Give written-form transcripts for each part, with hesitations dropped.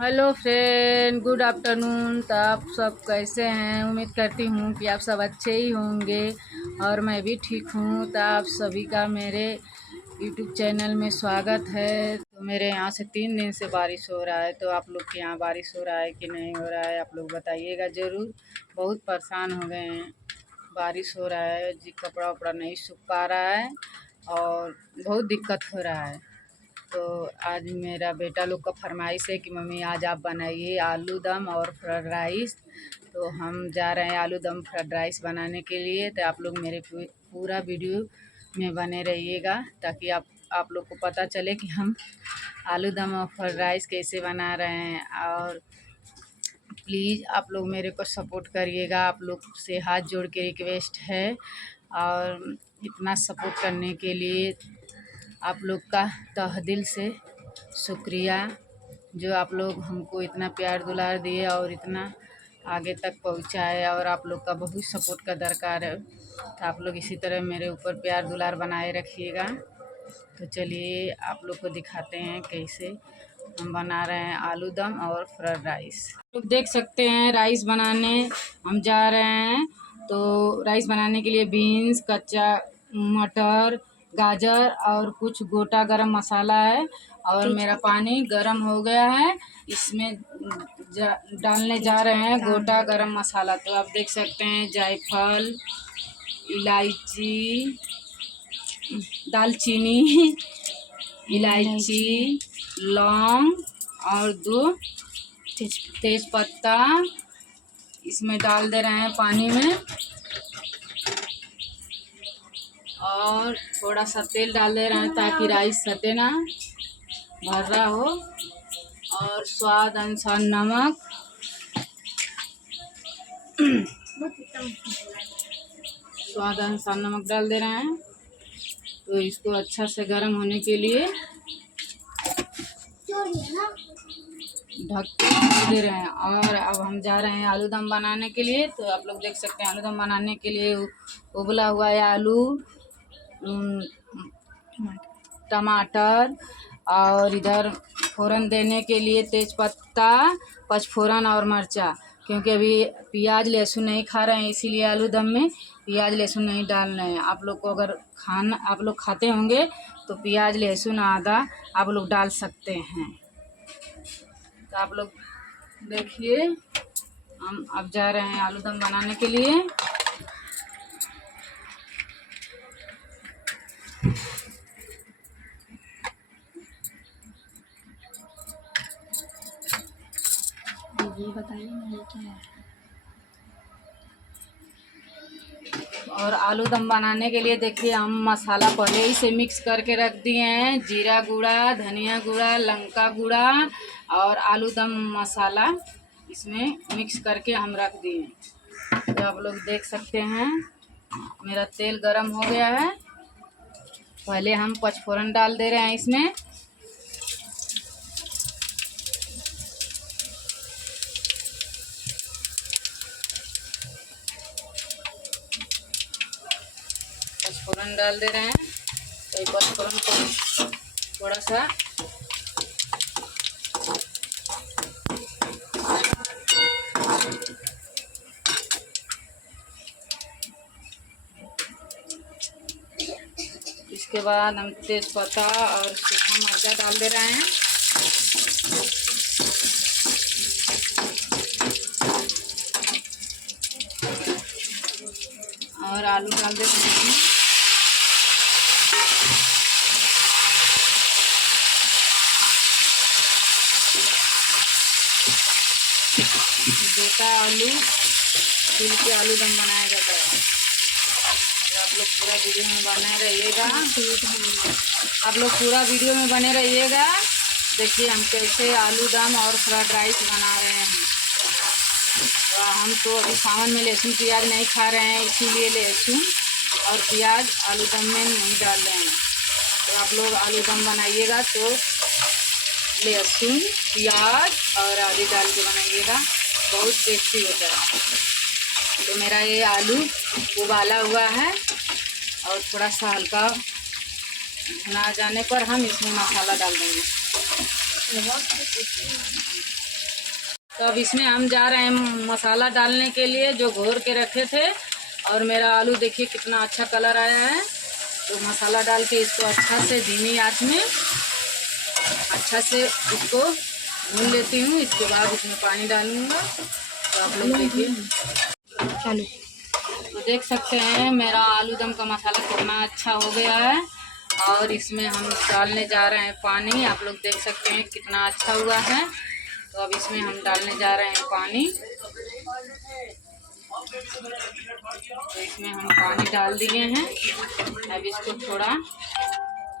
Hello friend, good afternoon. तो आप सब कैसे हैं? उम्मीद करती हूँ कि आप सब अच्छे ही होंगे और मैं भी ठीक हूँ। तो आप सभी का मेरे यूट्यूब चैनल में स्वागत है। तो मेरे यहाँ से 3 दिन से बारिश हो रहा है। तो आप लोग के यहाँ बारिश हो रहा है कि नहीं हो रहा है, आप लोग बताइएगा ज़रूर। बहुत परेशान हो गए हैं, बारिश हो रहा है जी, कपड़ा वपड़ा नहीं सूख पा रहा है और बहुत दिक्कत हो रहा है। तो आज मेरा बेटा लोग का फरमाइश है कि मम्मी आज आप बनाइए आलू दम और फ्राइड राइस। तो हम जा रहे हैं आलू दम फ्राइड राइस बनाने के लिए। तो आप लोग मेरे पूरा वीडियो में बने रहिएगा ताकि आप लोग को पता चले कि हम आलू दम और फ्राइड राइस कैसे बना रहे हैं। और प्लीज़ आप लोग मेरे को सपोर्ट करिएगा, आप लोग से हाथ जोड़ के रिक्वेस्ट है। और इतना सपोर्ट करने के लिए आप लोग का तहे दिल से शुक्रिया, जो आप लोग हमको इतना प्यार दुलार दिए और इतना आगे तक पहुँचाए। और आप लोग का बहुत सपोर्ट का दरकार है, तो आप लोग इसी तरह मेरे ऊपर प्यार दुलार बनाए रखिएगा। तो चलिए आप लोग को दिखाते हैं कैसे हम बना रहे हैं आलू दम और फ्राइड राइस। लोग देख सकते हैं राइस बनाने हम जा रहे हैं। तो राइस बनाने के लिए बीन्स, कच्चा मटर, गाजर और कुछ गोटा गरम मसाला है। और मेरा पानी गरम हो गया है, इसमें डालने जा रहे हैं गोटा गरम मसाला। तो आप देख सकते हैं जायफल, इलायची, दालचीनी, इलायची, लौंग और 2 तेज पत्ता इसमें डाल दे रहे हैं पानी में। और थोड़ा सा तेल डाल दे रहे हैं ताकि राइस सटे ना, भर्रा हो। और स्वाद अनुसार नमक, स्वाद अनुसार नमक डाल दे रहे हैं। तो इसको अच्छा से गर्म होने के लिए ढक के दे रहे हैं। और अब हम जा रहे हैं आलू दम बनाने के लिए। तो आप लोग देख सकते हैं आलू दम बनाने के लिए उबला हुआ है आलू, टमाटर और इधर फ़ोरन देने के लिए तेज पत्ता, पचफोरन और मिर्चा। क्योंकि अभी प्याज लहसुन नहीं खा रहे हैं, इसीलिए आलू दम में प्याज लहसुन नहीं डालना है। आप लोग को अगर आप लोग खाते होंगे तो प्याज लहसुन आदा आप लोग डाल सकते हैं। तो आप लोग देखिए हम अब जा रहे हैं आलू दम बनाने के लिए। ये बताइए ना ये क्या है। और आलू दम बनाने के लिए देखिए हम मसाला पहले ही से मिक्स करके रख दिए हैं। जीरा गुड़ा, धनिया गुड़ा, लंका गुड़ा और आलू दम मसाला इसमें मिक्स करके हम रख दिए। तो आप लोग देख सकते हैं मेरा तेल गरम हो गया है। पहले हम पचफोरन डाल दे रहे हैं इसमें। पचफोरन डाल दे रहे हैं। तो पचफोरन को थोड़ा सा इसके बाद हम तेज पत्ता और सूखा मिर्चा डाल दे रहे हैं। और आलू डाल दे रहे हैं। गोटा आलू छील के आलू दम बनाया जाता है। तो आप लोग पूरा वीडियो में बने रहिएगा। आप लोग पूरा वीडियो में बने रहिएगा। देखिए हम कैसे आलू दम और फ्राइड राइस बना रहे हैं। तो हम तो अभी सावन में लहसुन प्याज नहीं खा रहे हैं, इसीलिए लहसुन और प्याज आलू दम में नहीं डाल रहे हैं। तो आप लोग आलू दम बनाइएगा तो लहसुन, प्याज और आदि डाल के बनाइएगा, बहुत टेस्टी होता है। तो मेरा ये आलू उबाला हुआ है और थोड़ा सा हल्का भुना जाने पर हम इसमें मसाला डाल देंगे। तो अब इसमें हम जा रहे हैं मसाला डालने के लिए जो घोर के रखे थे। और मेरा आलू देखिए कितना अच्छा कलर आया है। तो मसाला डाल के इसको अच्छा से धीमी आंच में अच्छा से इसको भून लेती हूँ। इसके बाद इसमें पानी डालूँगा। तो आप लोग देखिए, चलो तो देख सकते हैं मेरा आलू दम का मसाला कितना अच्छा हो गया है। और इसमें हम डालने जा रहे हैं पानी। आप लोग देख सकते हैं कितना अच्छा हुआ है। तो अब इसमें हम डालने जा रहे हैं पानी। तो इसमें हम पानी डाल दिए हैं। अब इसको थोड़ा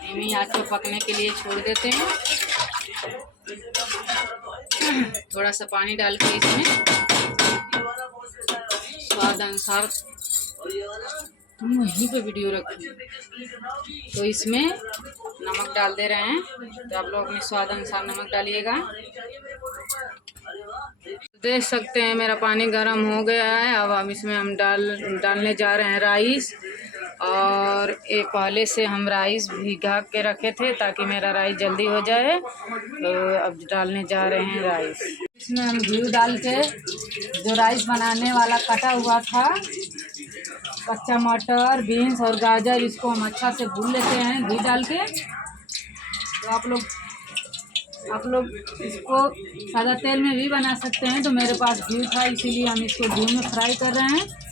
धीमी आंच पे पकने के लिए छोड़ देते हैं। थोड़ा सा पानी डाल के इसमें स्वाद अनुसार, तुम वहीं पे वीडियो रखो, तो इसमें नमक डाल दे रहे हैं। तो आप लोग अपने स्वाद अनुसार नमक डालिएगा। देख सकते हैं मेरा पानी गर्म हो गया है। अब इसमें हम डालने जा रहे हैं राइस। और ये पहले से हम राइस भिगा के रखे थे ताकि मेरा राइस जल्दी हो जाए। तो अब डालने जा रहे हैं राइस। इसमें हम घी डाल के जो राइस बनाने वाला कटा हुआ था कच्चा मटर, बीन्स और गाजर, इसको हम अच्छा से भून लेते हैं घी डाल के। तो आप लोग इसको सादा तेल में भी बना सकते हैं। तो मेरे पास घी था इसीलिए हम इसको घी में फ्राई कर रहे हैं।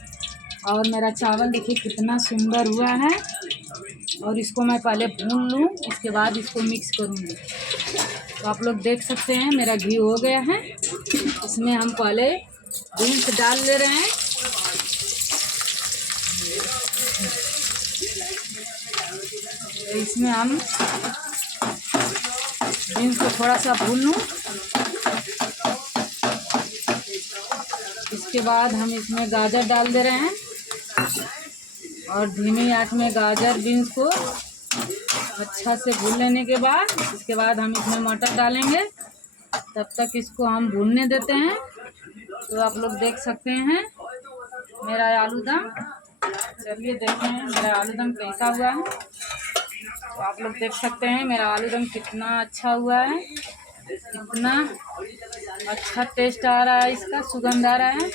और मेरा चावल देखिए कितना सुंदर हुआ है। और इसको मैं पहले भून लूँ, उसके बाद इसको मिक्स करूँगी। तो आप लोग देख सकते हैं मेरा घी हो गया है। इसमें हम पहले बीन्स डाल ले रहे हैं। तो इसमें हम बीन्स को थोड़ा सा भून लूँ। इसके बाद हम इसमें गाजर डाल दे रहे हैं। और धीमी आंच में गाजर बीन्स को अच्छा से भून लेने के बाद इसके बाद हम इसमें मटर डालेंगे। तब तक इसको हम भूनने देते हैं। तो आप लोग देख सकते हैं मेरा आलू दम। चलिए देखते हैं मेरा आलू दम कैसा हुआ है। तो आप लोग देख सकते हैं मेरा आलू दम कितना अच्छा हुआ है। कितना अच्छा टेस्ट आ रहा है, इसका सुगंध आ रहा है।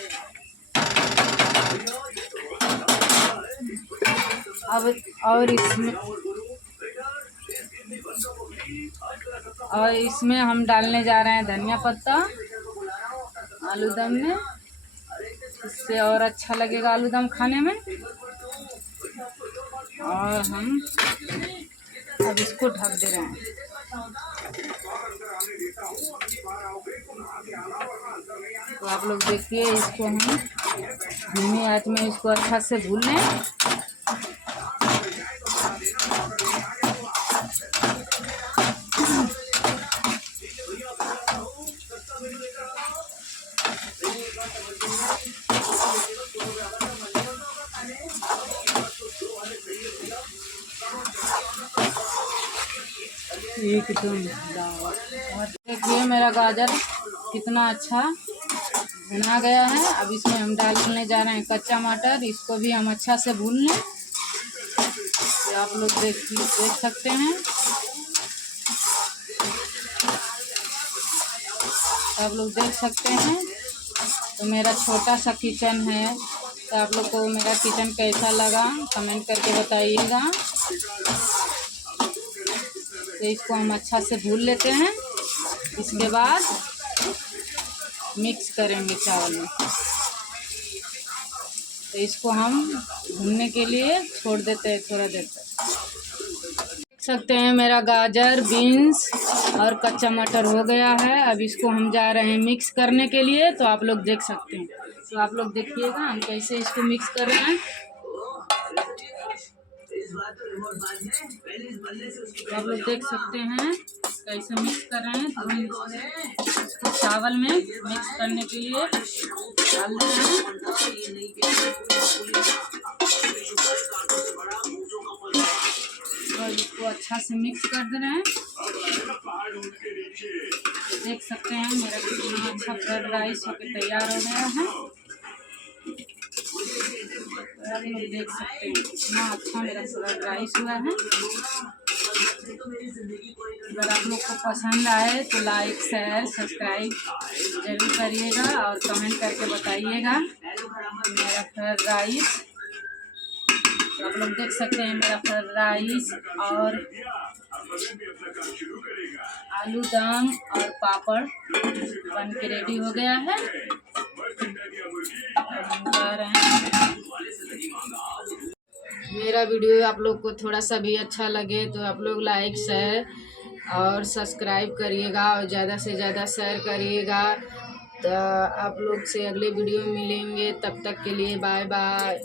अब और इसमें हम डालने जा रहे हैं धनिया पत्ता आलू दम में। इससे और अच्छा लगेगा आलू दम खाने में। और हम अब इसको ढक दे रहे हैं। तो आप लोग देखिए इसको हम धीमी आंच में इसको अच्छा से भून लें। देखिए मेरा गाजर कितना अच्छा भुना गया है। अब इसमें हम डालने जा रहे हैं कच्चा मटर। इसको भी हम अच्छा से भून लें। तो आप लोग देख सकते हैं। आप लोग देख सकते हैं। तो मेरा छोटा सा किचन है। तो आप लोग को मेरा किचन कैसा लगा कमेंट करके बताइएगा। तो इसको हम अच्छा से भून लेते हैं। इसके बाद मिक्स करेंगे चावल में। तो इसको हम भूनने के लिए छोड़ देते हैं थोड़ा देर तक। देख सकते हैं मेरा गाजर, बीन्स और कच्चा मटर हो गया है। अब इसको हम जा रहे हैं मिक्स करने के लिए। तो आप लोग देख सकते हैं। तो आप लोग देखिएगा हम कैसे इसको मिक्स कर रहे हैं। तो आप लोग देख सकते हैं कैसे मिक्स कर रहे हैं। तो इसको चावल में मिक्स करने के लिए डाल दे रहे हैं। और इसको अच्छा से मिक्स कर दे रहे हैं। देख सकते हैं मेरा कितना अच्छा फ्राइड राइस होकर तैयार हो गया है। आप लोग देख सकते हैं कितना अच्छा मेरा फ्राइड राइस हुआ है। अगर आप लोग को पसंद आए तो लाइक शेयर सब्सक्राइब ज़रूर करिएगा और कमेंट करके बताइएगा। मेरा फ्राइड राइस आप लोग देख सकते हैं, मेरा फ्राइड राइस और आलू दम और पापड़ बन के रेडी हो गया है। हम जा रहे हैं। मेरा वीडियो आप लोग को थोड़ा सा भी अच्छा लगे तो आप लोग लाइक शेयर और सब्सक्राइब करिएगा और ज़्यादा से ज़्यादा शेयर करिएगा। तो आप लोग से अगले वीडियो में मिलेंगे, तब तक के लिए बाय बाय।